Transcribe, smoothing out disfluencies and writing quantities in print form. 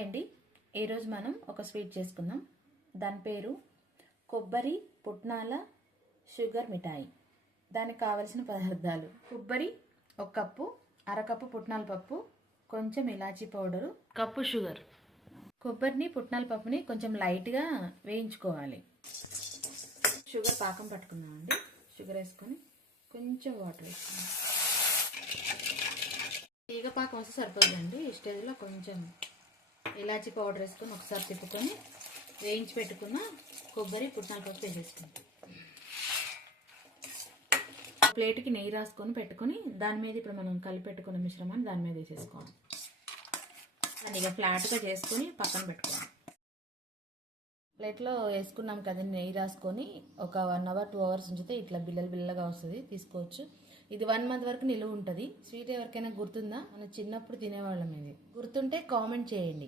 Hi అండి. ఈరోజు మనం ఒక స్వీట్ చేసుకుందాం. దాని పేరు కొబ్బరి పుట్నాల షుగర్ మిఠాయి. దానికి కావలసిన పదార్థాలు: కొబ్బరి 1 కప్పు, అరకప్పు పుట్నాల పప్పు, కొంచెం ఇలాచీ పౌడరు, కప్పు షుగర్. కొబ్బరిని పుట్నాల పప్పుని కొంచెం లైట్గా వేయించుకోవాలి. షుగర్ పాకం పట్టుకుందామండి. షుగర్ వేసుకొని కొంచెం వాటర్ వేసుకుందాం. తీగ పాకం వస్తే సరిపోతుందండి. ఈ స్టేజ్లో కొంచెం ఇలాచీ పౌడర్ వేసుకొని ఒకసారి తిప్పుకొని వేయించి పెట్టుకున్న కొబ్బరి పుట్నాల పప్పు వేసేసుకుంటాం. ప్లేట్కి నెయ్యి రాసుకొని పెట్టుకొని దాని మీద ఇప్పుడు మనం కలిపి పెట్టుకున్న మిశ్రమాన్ని దాని మీద వేసేసుకోవాలి. దాన్ని ఇక ఫ్లాట్గా చేసుకొని పక్కన పెట్టుకోవాలి. ప్లేట్లో వేసుకున్నాం కదండి, నెయ్యి రాసుకొని ఒక 1 అవర్ 2 అవర్స్ ఉంచితే ఇట్లా బిల్లలుగా వస్తుంది. తీసుకోవచ్చు. ఇది 1 మంత్ వరకు నిలువ ఉంటుంది. స్వీట్ ఎవరికైనా గుర్తుందా? మనం చిన్నప్పుడు తినేవాళ్ళం. ఇది గుర్తుంటే కామెంట్ చేయండి.